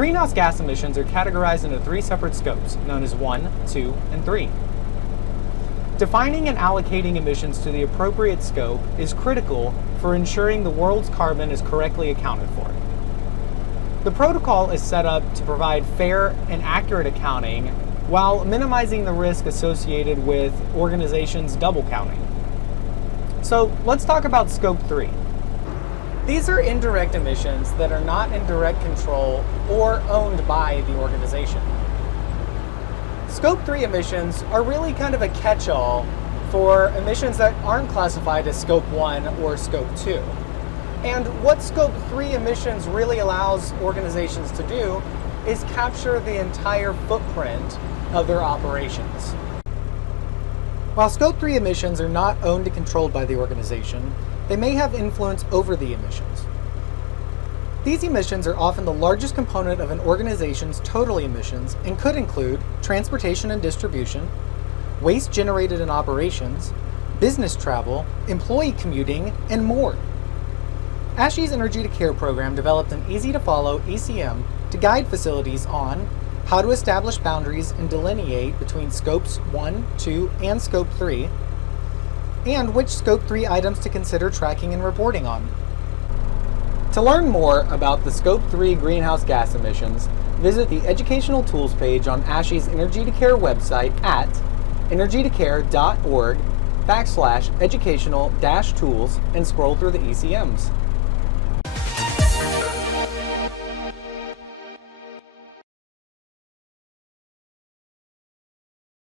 Greenhouse gas emissions are categorized into 3 separate scopes, known as 1, 2, and 3. Defining and allocating emissions to the appropriate scope is critical for ensuring the world's carbon is correctly accounted for. The protocol is set up to provide fair and accurate accounting while minimizing the risk associated with organizations double counting. So let's talk about Scope 3. These are indirect emissions that are not in direct control or owned by the organization. Scope 3 emissions are really kind of a catch-all for emissions that aren't classified as Scope 1 or Scope 2. And what Scope 3 emissions really allows organizations to do is capture the entire footprint of their operations. While Scope 3 emissions are not owned and controlled by the organization, they may have influence over the emissions. These emissions are often the largest component of an organization's total emissions and could include transportation and distribution, waste generated in operations, business travel, employee commuting, and more. ASHI's Energy to Care program developed an easy-to-follow ECM to guide facilities on how to establish boundaries and delineate between Scopes 1, 2, and Scope 3, and which Scope 3 items to consider tracking and reporting on. To learn more about the Scope 3 greenhouse gas emissions, visit the Educational Tools page on ASHI's Energy to Care website at energytocare.org/educational-tools and scroll through the ECMs.